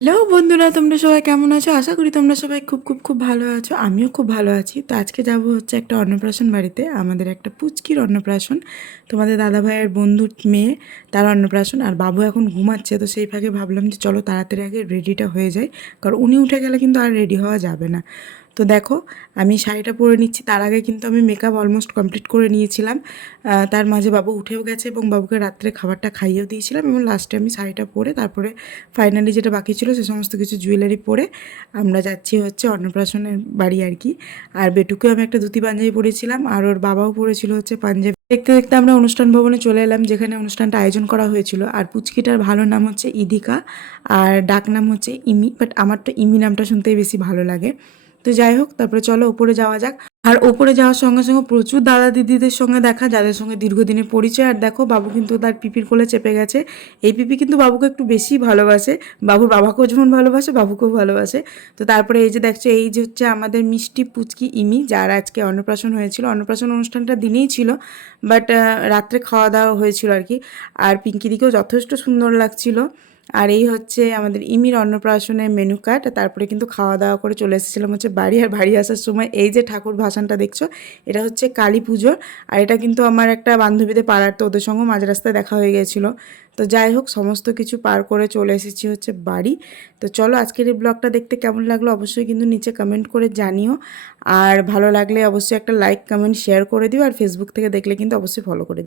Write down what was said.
Hello বন্ধুরা, তোমরা সবাই কেমন আছো? আশা করি তোমরা সবাই খুব খুব খুব ভালো আছো। আমিও খুব ভালো আছি। তো আজকে যাব হচ্ছে একটা অন্নপ্রাশন বাড়িতে, আমাদের একটা পুচকির অন্নপ্রাশন। তোমাদের দাদাভাইয়ের বন্ধুর মেয়ে, তার অন্নপ্রাশন। আর বাবু এখন ঘুমাচ্ছে, তো সেই ফাঁকে ভাবলাম যে চলো তাড়াতাড়ি আগে রেডিটা হয়ে যায়, কারণ উনি উঠে গেলে কিন্তু আর রেডি হওয়া যাবে না। তো দেখো, আমি শাড়িটা পরে নিচ্ছি। তার আগে কিন্তু আমি মেকআপ অলমোস্ট কমপ্লিট করে নিয়েছিলাম। তার মাঝে বাবু উঠেও গেছে এবং বাবুকে রাত্রে খাবারটা খাইয়েও দিয়েছিলাম, এবং লাস্টে আমি শাড়িটা পরে তারপরে ফাইনালি যেটা বাকি ছিল সে সমস্ত কিছু জুয়েলারি পরে আমরা যাচ্ছি হচ্ছে অন্নপ্রাশনের বাড়ি আর কি। আর বেটুকেও আমি একটা ধুতি পাঞ্জাবি পরেছিলাম, আর ওর বাবাও পরেছিল হচ্ছে পাঞ্জাবি। দেখতে দেখতে আমরা অনুষ্ঠান ভবনে চলে এলাম, যেখানে অনুষ্ঠানটা আয়োজন করা হয়েছিল। আর পুচকিটার ভালো নাম হচ্ছে ইদিকা, আর ডাক নাম হচ্ছে ইমি, বাট আমার তো ইমি নামটা শুনতেই বেশি ভালো লাগে। তো যাই হোক, তারপরে চলো ওপরে যাওয়া যাক। আর ওপরে যাওয়ার সঙ্গে সঙ্গে প্রচুর দাদা দিদিদের সঙ্গে দেখা, যাদের সঙ্গে দীর্ঘদিনের পরিচয়। আর দেখো, বাবু কিন্তু তার পিপির কোলে চেপে গেছে। এই পিপি কিন্তু বাবুকে একটু বেশি ভালোবাসে, বাবুর বাবাকেও যেমন ভালোবাসে বাবুকেও ভালোবাসে। তো তারপরে এই যে দেখছো, এই যে হচ্ছে আমাদের মিষ্টি পুচকি ইমি, যার আজকে অন্নপ্রাশন হয়েছিল। অন্নপ্রাশন অনুষ্ঠানটা দিনেই ছিল, বাট রাত্রে খাওয়া দাওয়া হয়েছিল আর কি। আর পিঙ্কি দিকেও যথেষ্ট সুন্দর লাগছিল। আর এই হচ্ছে আমাদের ইমির অন্নপ্রাশনের মেনু কার্ড। তারপরে কিন্তু খাওয়া দাওয়া করে চলে এসেছিলাম হচ্ছে বাড়ি। আর বাড়ি আসার সময় এই যে ঠাকুর ভাসানটা দেখছো, এটা হচ্ছে কালী পুজোর। আর এটা কিন্তু আমার একটা বান্ধবীদের পাড়ার, তো ওদের সঙ্গে মাঝ রাস্তায় দেখা হয়ে গেছিলো। তো যাই হোক, সমস্ত কিছু পার করে চলে এসেছি হচ্ছে বাড়ি। তো চলো, আজকের এই ব্লগটা দেখতে কেমন লাগলো অবশ্যই কিন্তু নিচে কমেন্ট করে জানিও। আর ভালো লাগলে অবশ্যই একটা লাইক কমেন্ট শেয়ার করে দিও। আর ফেসবুক থেকে দেখলে কিন্তু অবশ্যই ফলো করে দিও।